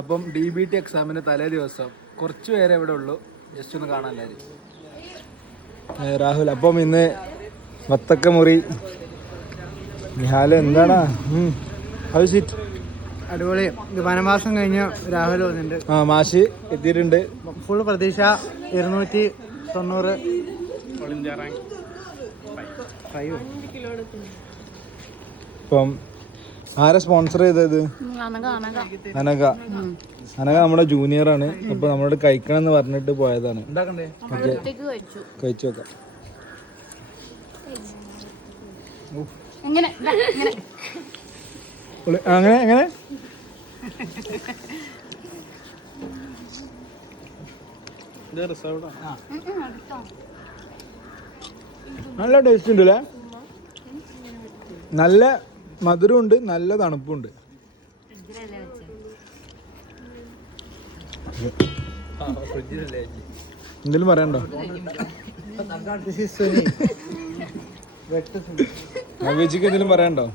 അപ്പം DBT എക്സാമിന് തലേ ദിവസം കുറച്ച് പേരെ ഇവിടെ ഉള്ളൂ. ജസ്റ്റ് ഒന്ന് കാണാൻ എല്ലാവരും. രാഹുൽ, അപ്പം ഇന്ന് വത്തക്ക മുറി നിഹാല് എന്താണ് അടിപൊളി. വനവാസം കഴിഞ്ഞ് രാഹുൽ വന്നിട്ടുണ്ട്. മാഷി എത്തിയിട്ടുണ്ട്. ഫുൾ പ്രതീക്ഷ 290. ഇപ്പം ആരെ സ്പോൺസർ ചെയ്തത്? അനക നമ്മുടെ ജൂനിയർ ആണ്. അപ്പൊ നമ്മളോട് കഴിക്കണം എന്ന് പറഞ്ഞിട്ട് പോയതാണ്. കഴിച്ചു നോക്കാം. അങ്ങനെ എങ്ങനെ നല്ല ടേസ്റ്റ് ഉണ്ട് അല്ലേ? നല്ല മധുരമുണ്ട്, നല്ല തണുപ്പുണ്ട്. എന്തെങ്കിലും പറയണ്ടോ? നവ്യജിക്ക് എന്തെങ്കിലും പറയണ്ടോ?